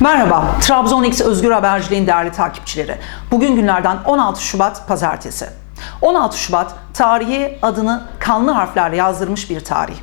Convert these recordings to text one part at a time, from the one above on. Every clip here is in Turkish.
Merhaba, Trabzon X Özgür Haberciliğin değerli takipçileri. Bugün günlerden 16 Şubat Pazartesi. 16 Şubat, tarihe adını kanlı harflerle yazdırmış bir tarih.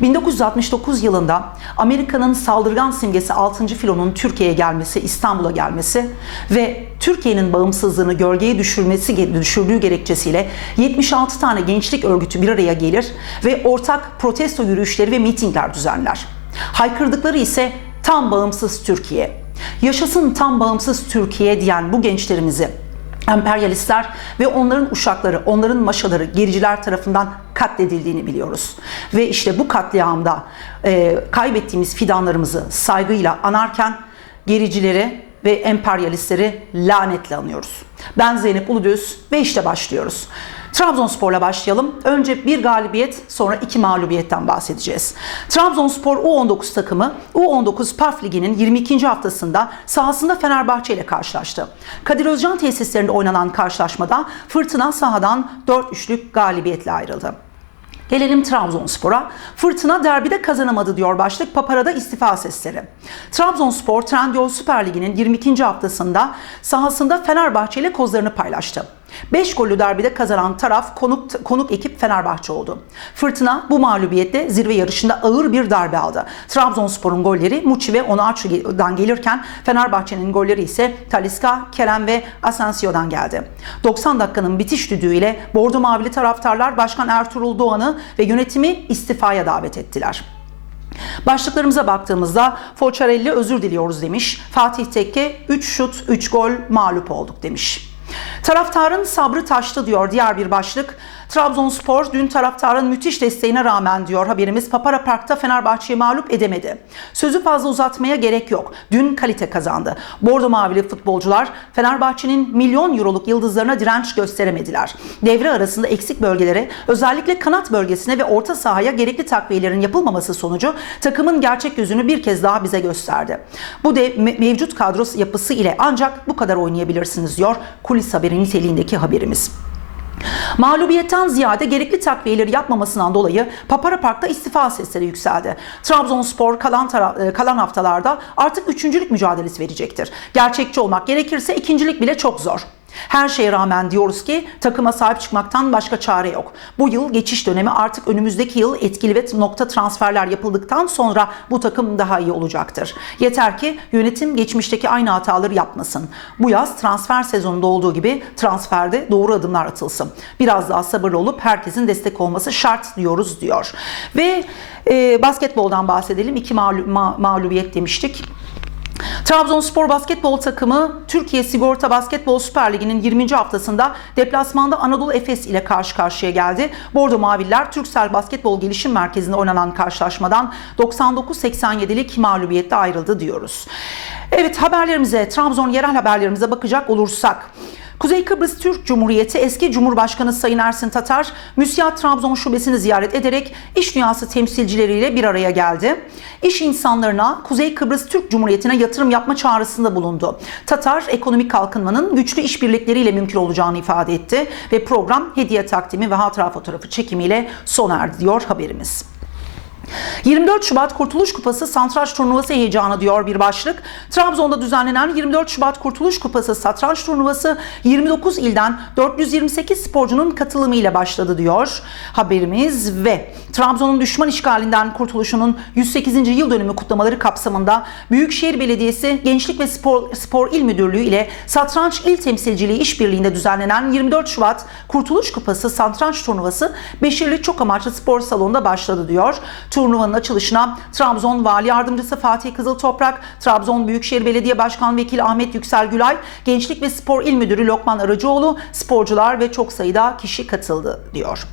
1969 yılında Amerika'nın saldırgan simgesi 6. filonun Türkiye'ye gelmesi, İstanbul'a gelmesi ve Türkiye'nin bağımsızlığını gölgeye düşürmesi düşürdüğü gerekçesiyle 76 tane gençlik örgütü bir araya gelir ve ortak protesto yürüyüşleri ve mitingler düzenler. Haykırdıkları ise tam bağımsız Türkiye. Yaşasın tam bağımsız Türkiye diyen bu gençlerimizi emperyalistler ve onların uşakları, onların maşaları, gericiler tarafından katledildiğini biliyoruz. Ve işte bu katliamda e, kaybettiğimiz fidanlarımızı saygıyla anarken gericileri ve emperyalistleri lanetle anıyoruz. Ben Zeynep Uludüz ve işte başlıyoruz. Trabzonspor'la başlayalım. Önce bir galibiyet, sonra iki mağlubiyetten bahsedeceğiz. Trabzonspor U19 takımı U19 PAF Ligi'nin 22. haftasında sahasında Fenerbahçe ile karşılaştı. Kadir Özcan tesislerinde oynanan karşılaşmada Fırtına sahadan 4-3'lük galibiyetle ayrıldı. Gelelim Trabzonspor'a. Fırtına derbide kazanamadı diyor başlık. Papara'da istifa sesleri. Trabzonspor Trendyol Süper Ligi'nin 22. haftasında sahasında Fenerbahçe ile kozlarını paylaştı. 5 gollü derbide kazanan taraf konuk, konuk ekip Fenerbahçe oldu. Fırtına bu mağlubiyette zirve yarışında ağır bir darbe aldı. Trabzonspor'un golleri Muçi ve Onaçu'dan gelirken Fenerbahçe'nin golleri ise Taliska, Kerem ve Asensio'dan geldi. 90 dakikanın bitiş düdüğüyle Bordo Mavili taraftarlar Başkan Ertuğrul Doğan'ı ve yönetimi istifaya davet ettiler. Başlıklarımıza baktığımızda Foçarelli özür diliyoruz demiş. Fatih Tekke 3 şut 3 gol mağlup olduk demiş. Taraftarın sabrı taştı diyor diğer bir başlık. Trabzonspor dün taraftarın müthiş desteğine rağmen diyor haberimiz Papara Park'ta Fenerbahçe'yi mağlup edemedi. Sözü fazla uzatmaya gerek yok. Dün kalite kazandı. Bordo Mavili futbolcular Fenerbahçe'nin milyon euroluk yıldızlarına direnç gösteremediler. Devre arasında eksik bölgelere özellikle kanat bölgesine ve orta sahaya gerekli takviyelerin yapılmaması sonucu takımın gerçek yüzünü bir kez daha bize gösterdi. Bu de mevcut kadro yapısı ile ancak bu kadar oynayabilirsiniz diyor kulis haberi niteliğindeki haberimiz. Mağlubiyetten ziyade gerekli takviyeleri yapmamasından dolayı Papara Park'ta istifa sesleri yükseldi. Trabzonspor kalan, kalan haftalarda artık üçüncülük mücadelesi verecektir. Gerçekçi olmak gerekirse ikincilik bile çok zor. Her şeye rağmen diyoruz ki takıma sahip çıkmaktan başka çare yok. Bu yıl geçiş dönemi artık önümüzdeki yıl etkili ve nokta transferler yapıldıktan sonra bu takım daha iyi olacaktır. Yeter ki yönetim geçmişteki aynı hataları yapmasın. Bu yaz transfer sezonunda olduğu gibi transferde doğru adımlar atılsın. Biraz daha sabırlı olup herkesin destek olması şart diyoruz diyor. Ve e, basketboldan bahsedelim. İki mağlu ma mağlubiyet demiştik. Trabzonspor basketbol takımı Türkiye Sigorta Basketbol Süper Ligi'nin 20. haftasında deplasmanda Anadolu Efes ile karşı karşıya geldi. Bordo Maviller Türksel Basketbol Gelişim Merkezi'nde oynanan karşılaşmadan 99-87'lik mağlubiyette ayrıldı diyoruz. Evet haberlerimize, Trabzon yerel haberlerimize bakacak olursak Kuzey Kıbrıs Türk Cumhuriyeti eski Cumhurbaşkanı Sayın Ersin Tatar, Müsiyat Trabzon Şubesini ziyaret ederek iş dünyası temsilcileriyle bir araya geldi. İş insanlarına Kuzey Kıbrıs Türk Cumhuriyeti'ne yatırım yapma çağrısında bulundu. Tatar, ekonomik kalkınmanın güçlü işbirlikleriyle mümkün olacağını ifade etti ve program hediye takdimi ve hatıra fotoğrafı çekimiyle sona erdi diyor haberimiz. 24 Şubat Kurtuluş Kupası Satranç Turnuvası heyecanı diyor bir başlık. Trabzon'da düzenlenen 24 Şubat Kurtuluş Kupası Satranç Turnuvası 29 ilden 428 sporcunun katılımıyla başladı diyor haberimiz ve Trabzon'un düşman işgalinden kurtuluşunun 108. yıl dönümü kutlamaları kapsamında Büyükşehir Belediyesi Gençlik ve Spor, Spor İl Müdürlüğü ile Satranç İl Temsilciliği işbirliğinde düzenlenen 24 Şubat Kurtuluş Kupası Satranç Turnuvası Beşirli Çok Amaçlı Spor Salonu'nda başladı diyor. Turnuvanın açılışına Trabzon Vali Yardımcısı Fatih Kızıltoprak, Trabzon Büyükşehir Belediye Başkan Vekili Ahmet Yüksel Gülay, Gençlik ve Spor İl Müdürü Lokman Aracıoğlu, sporcular ve çok sayıda kişi katıldı diyor.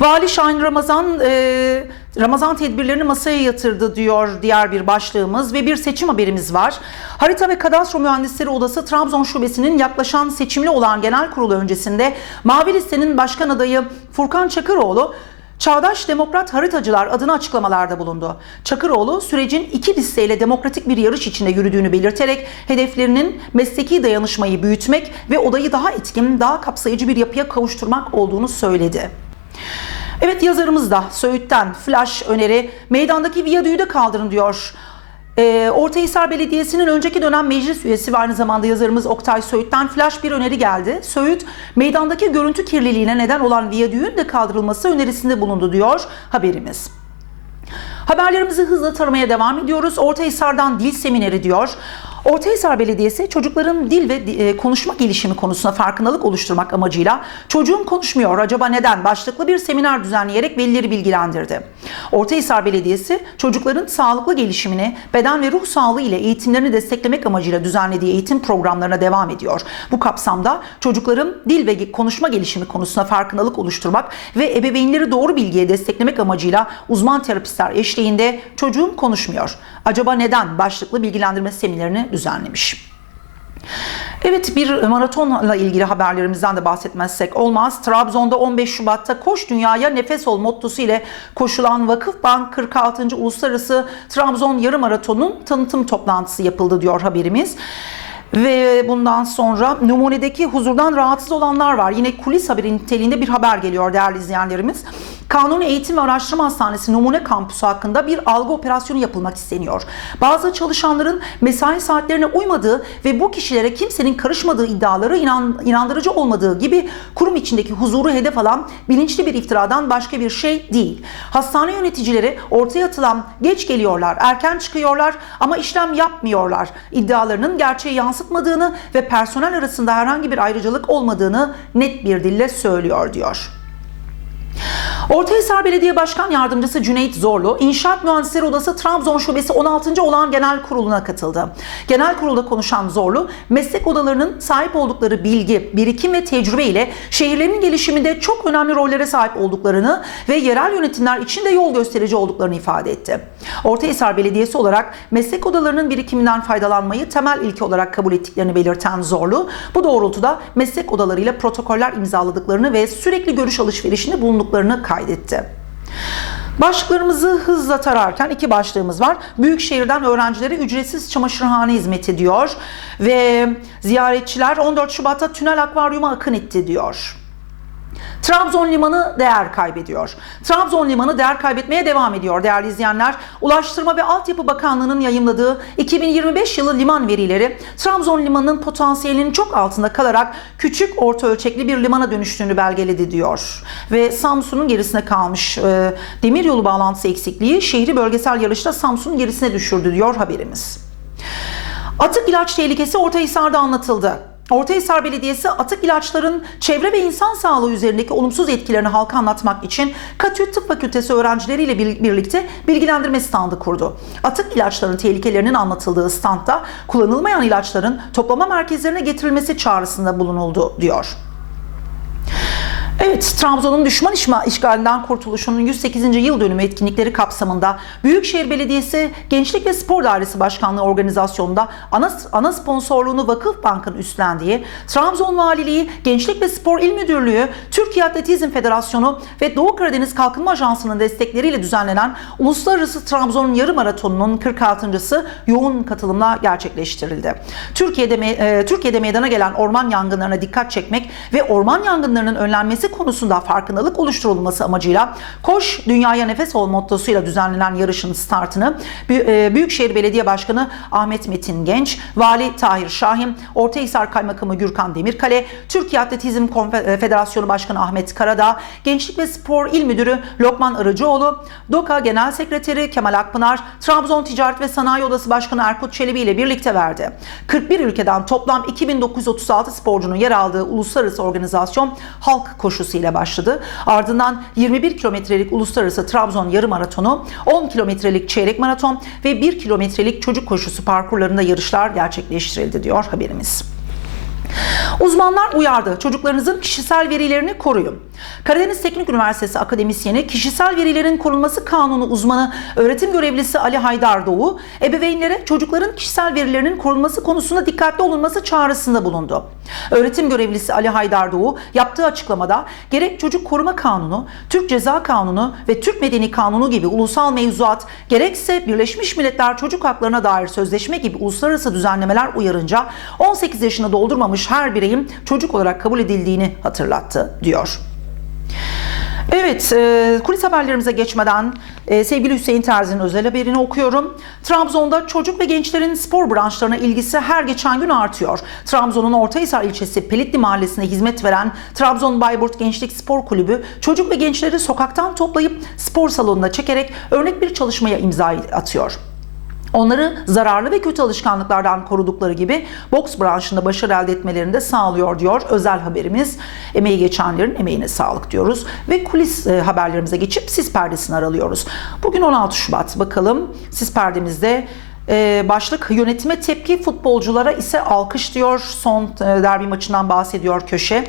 Vali Şahin Ramazan e, Ramazan tedbirlerini masaya yatırdı diyor diğer bir başlığımız ve bir seçim haberimiz var. Harita ve Kadastro Mühendisleri Odası Trabzon Şubesi'nin yaklaşan seçimli olan genel kurulu öncesinde Mavi Liste'nin başkan adayı Furkan Çakıroğlu Çağdaş Demokrat Haritacılar adına açıklamalarda bulundu. Çakıroğlu sürecin iki listeyle demokratik bir yarış içinde yürüdüğünü belirterek hedeflerinin mesleki dayanışmayı büyütmek ve odayı daha etkin, daha kapsayıcı bir yapıya kavuşturmak olduğunu söyledi. Evet yazarımız da Söğüt'ten flash öneri meydandaki viyadüğü de kaldırın diyor. Ee, Ortahisar Belediyesi'nin önceki dönem meclis üyesi ve aynı zamanda yazarımız Oktay Söğüt'ten flash bir öneri geldi. Söğüt, meydandaki görüntü kirliliğine neden olan viyadüğün de kaldırılması önerisinde bulundu diyor haberimiz. Haberlerimizi hızla taramaya devam ediyoruz. Ortahisar'dan dil semineri diyor. Ortahisar Belediyesi çocukların dil ve e, konuşma gelişimi konusunda farkındalık oluşturmak amacıyla çocuğum konuşmuyor acaba neden başlıklı bir seminer düzenleyerek velileri bilgilendirdi. Ortahisar Belediyesi çocukların sağlıklı gelişimini beden ve ruh sağlığı ile eğitimlerini desteklemek amacıyla düzenlediği eğitim programlarına devam ediyor. Bu kapsamda çocukların dil ve konuşma gelişimi konusunda farkındalık oluşturmak ve ebeveynleri doğru bilgiye desteklemek amacıyla uzman terapistler eşliğinde çocuğum konuşmuyor. Acaba neden başlıklı bilgilendirme seminerini düzenlemiş. Evet bir maratonla ilgili haberlerimizden de bahsetmezsek olmaz. Trabzon'da 15 Şubat'ta Koş Dünyaya Nefes Ol mottosu ile koşulan Vakıfbank 46. Uluslararası Trabzon Yarım Maraton'un tanıtım toplantısı yapıldı diyor haberimiz. Ve bundan sonra numunedeki huzurdan rahatsız olanlar var. Yine kulis haberi niteliğinde bir haber geliyor değerli izleyenlerimiz. Kanuni Eğitim ve Araştırma Hastanesi numune kampüsü hakkında bir algı operasyonu yapılmak isteniyor. Bazı çalışanların mesai saatlerine uymadığı ve bu kişilere kimsenin karışmadığı iddiaları inan, inandırıcı olmadığı gibi kurum içindeki huzuru hedef alan bilinçli bir iftiradan başka bir şey değil. Hastane yöneticileri ortaya atılan geç geliyorlar, erken çıkıyorlar ama işlem yapmıyorlar iddialarının gerçeği yansıtmadığını ve personel arasında herhangi bir ayrıcalık olmadığını net bir dille söylüyor diyor. Ortahisar Belediye Başkan Yardımcısı Cüneyt Zorlu, İnşaat Mühendisleri Odası Trabzon Şubesi 16. olan genel kuruluna katıldı. Genel kurulda konuşan Zorlu, meslek odalarının sahip oldukları bilgi, birikim ve tecrübe ile şehirlerin gelişiminde çok önemli rollere sahip olduklarını ve yerel yönetimler için de yol gösterici olduklarını ifade etti. Ortahisar Belediyesi olarak meslek odalarının birikiminden faydalanmayı temel ilke olarak kabul ettiklerini belirten Zorlu, bu doğrultuda meslek odalarıyla protokoller imzaladıklarını ve sürekli görüş alışverişinde bulunduklarını kaydetti. Başlıklarımızı hızla tararken iki başlığımız var. Büyükşehir'den öğrencilere ücretsiz çamaşırhane hizmeti diyor. Ve ziyaretçiler 14 Şubat'ta tünel akvaryuma akın etti diyor. Trabzon Limanı değer kaybediyor. Trabzon Limanı değer kaybetmeye devam ediyor değerli izleyenler. Ulaştırma ve Altyapı Bakanlığı'nın yayımladığı 2025 yılı liman verileri Trabzon Limanı'nın potansiyelinin çok altında kalarak küçük orta ölçekli bir limana dönüştüğünü belgeledi diyor. Ve Samsun'un gerisine kalmış e, demiryolu bağlantısı eksikliği şehri bölgesel yarışta Samsun'un gerisine düşürdü diyor haberimiz. Atık ilaç tehlikesi Ortahisar'da anlatıldı. Ortahisar Belediyesi atık ilaçların çevre ve insan sağlığı üzerindeki olumsuz etkilerini halka anlatmak için Katü Tıp Fakültesi öğrencileriyle birlikte bilgilendirme standı kurdu. Atık ilaçların tehlikelerinin anlatıldığı standta kullanılmayan ilaçların toplama merkezlerine getirilmesi çağrısında bulunuldu diyor. Evet, Trabzon'un düşman işgalinden kurtuluşunun 108. yıl dönümü etkinlikleri kapsamında Büyükşehir Belediyesi Gençlik ve Spor Dairesi Başkanlığı organizasyonunda ana, ana sponsorluğunu Vakıf Bank'ın üstlendiği Trabzon Valiliği, Gençlik ve Spor İl Müdürlüğü, Türkiye Atletizm Federasyonu ve Doğu Karadeniz Kalkınma Ajansı'nın destekleriyle düzenlenen Uluslararası Trabzon Yarı Maratonu'nun 46.sı yoğun katılımla gerçekleştirildi. Türkiye'de e, Türkiye'de meydana gelen orman yangınlarına dikkat çekmek ve orman yangınlarının önlenmesi konusunda farkındalık oluşturulması amacıyla Koş Dünyaya Nefes Ol mottosuyla düzenlenen yarışın startını e, Büyükşehir Belediye Başkanı Ahmet Metin Genç, Vali Tahir Şahin, Ortahisar Kaymakamı Gürkan Demirkale, Türkiye Atletizm e, Federasyonu Başkanı Ahmet Karadağ, Gençlik ve Spor İl Müdürü Lokman Arıcıoğlu, DOKA Genel Sekreteri Kemal Akpınar, Trabzon Ticaret ve Sanayi Odası Başkanı Erkut Çelebi ile birlikte verdi. 41 ülkeden toplam 2936 sporcunun yer aldığı uluslararası organizasyon halk koşu koşusu ile başladı. Ardından 21 kilometrelik uluslararası Trabzon yarım maratonu, 10 kilometrelik çeyrek maraton ve 1 kilometrelik çocuk koşusu parkurlarında yarışlar gerçekleştirildi diyor haberimiz. Uzmanlar uyardı. Çocuklarınızın kişisel verilerini koruyun. Karadeniz Teknik Üniversitesi akademisyeni kişisel verilerin korunması kanunu uzmanı öğretim görevlisi Ali Haydar Doğu, ebeveynlere çocukların kişisel verilerinin korunması konusunda dikkatli olunması çağrısında bulundu. Öğretim görevlisi Ali Haydar Doğu yaptığı açıklamada gerek çocuk koruma kanunu, Türk Ceza Kanunu ve Türk Medeni Kanunu gibi ulusal mevzuat, gerekse Birleşmiş Milletler Çocuk Haklarına dair sözleşme gibi uluslararası düzenlemeler uyarınca 18 yaşını doldurmamış her bireyin çocuk olarak kabul edildiğini hatırlattı diyor. Evet, e, kulis haberlerimize geçmeden e, sevgili Hüseyin Terzi'nin özel haberini okuyorum. Trabzon'da çocuk ve gençlerin spor branşlarına ilgisi her geçen gün artıyor. Trabzon'un Ortahisar ilçesi Pelitli mahallesine hizmet veren Trabzon Bayburt Gençlik Spor Kulübü çocuk ve gençleri sokaktan toplayıp spor salonuna çekerek örnek bir çalışmaya imza atıyor. Onları zararlı ve kötü alışkanlıklardan korudukları gibi boks branşında başarı elde etmelerini de sağlıyor diyor özel haberimiz. Emeği geçenlerin emeğine sağlık diyoruz ve kulis e, haberlerimize geçip sis perdesini aralıyoruz. Bugün 16 Şubat bakalım sis perdemizde e, başlık yönetime tepki futbolculara ise alkış diyor. Son e, derbi maçından bahsediyor köşe.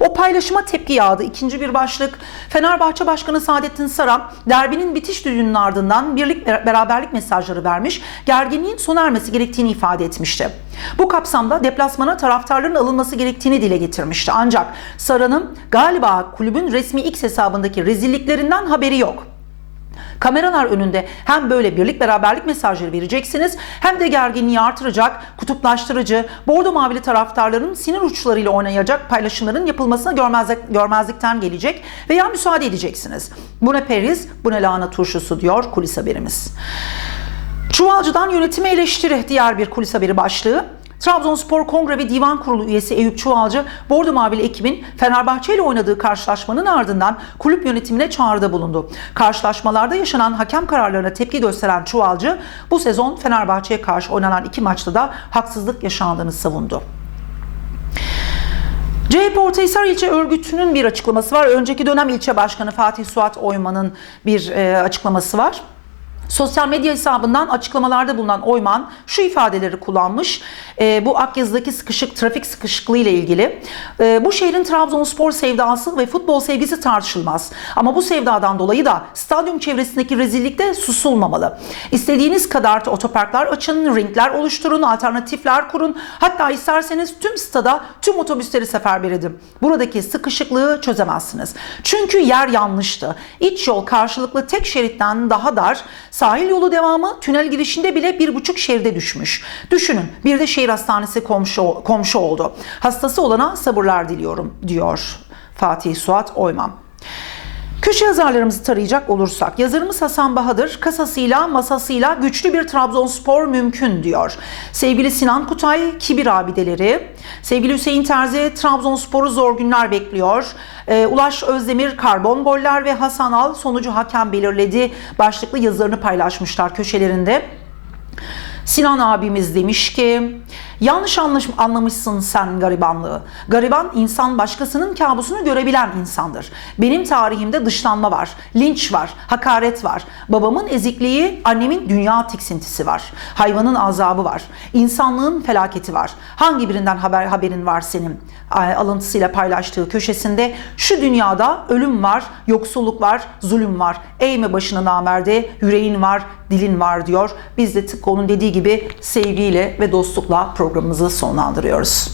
O paylaşıma tepki yağdı. İkinci bir başlık. Fenerbahçe Başkanı Saadettin Saran derbinin bitiş düdüğünün ardından birlik beraberlik mesajları vermiş. Gerginliğin sona ermesi gerektiğini ifade etmişti. Bu kapsamda deplasmana taraftarların alınması gerektiğini dile getirmişti. Ancak Saran'ın galiba kulübün resmi X hesabındaki rezilliklerinden haberi yok. Kameralar önünde hem böyle birlik beraberlik mesajları vereceksiniz hem de gerginliği artıracak, kutuplaştırıcı, bordo mavili taraftarların sinir uçlarıyla oynayacak paylaşımların yapılmasına görmezlik, görmezlikten gelecek veya müsaade edeceksiniz. Bu ne periz, bu ne lahana turşusu diyor kulis haberimiz. Çuvalcı'dan yönetimi eleştiri diğer bir kulis haberi başlığı. Trabzonspor Kongre ve Divan Kurulu üyesi Eyüp Çuvalcı, Bordo Mavili ekibin Fenerbahçe ile oynadığı karşılaşmanın ardından kulüp yönetimine çağrıda bulundu. Karşılaşmalarda yaşanan hakem kararlarına tepki gösteren Çuvalcı, bu sezon Fenerbahçe'ye karşı oynanan iki maçta da haksızlık yaşandığını savundu. CHP Ortahisar İlçe Örgütü'nün bir açıklaması var. Önceki dönem ilçe başkanı Fatih Suat Oyman'ın bir e, açıklaması var. Sosyal medya hesabından açıklamalarda bulunan Oyman şu ifadeleri kullanmış. E, bu Akyazı'daki sıkışık trafik sıkışıklığı ile ilgili. E, bu şehrin Trabzonspor sevdası ve futbol sevgisi tartışılmaz. Ama bu sevdadan dolayı da stadyum çevresindeki rezillikte susulmamalı. İstediğiniz kadar otoparklar açın, ringler oluşturun, alternatifler kurun. Hatta isterseniz tüm stada tüm otobüsleri seferber edin. Buradaki sıkışıklığı çözemezsiniz. Çünkü yer yanlıştı. İç yol karşılıklı tek şeritten daha dar. Sahil yolu devamı tünel girişinde bile bir buçuk şeride düşmüş. Düşünün bir de şehir hastanesi komşu, komşu oldu. Hastası olana sabırlar diliyorum diyor Fatih Suat Oyman. Köşe yazarlarımızı tarayacak olursak yazarımız Hasan Bahadır kasasıyla masasıyla güçlü bir Trabzonspor mümkün diyor. Sevgili Sinan Kutay kibir abideleri, sevgili Hüseyin Terzi Trabzonspor'u zor günler bekliyor. Ee, Ulaş Özdemir karbon goller ve Hasan Al sonucu hakem belirledi başlıklı yazılarını paylaşmışlar köşelerinde. Sinan abimiz demiş ki yanlış anlamışsın sen garibanlığı. Gariban insan başkasının kabusunu görebilen insandır. Benim tarihimde dışlanma var, linç var, hakaret var. Babamın ezikliği, annemin dünya tiksintisi var. Hayvanın azabı var. İnsanlığın felaketi var. Hangi birinden haber haberin var senin? Alıntısıyla paylaştığı köşesinde şu dünyada ölüm var, yoksulluk var, zulüm var. Eğme başını namerde, yüreğin var, dilin var diyor. Biz de tıpkı onun dediği gibi sevgiyle ve dostlukla programımızı sonlandırıyoruz.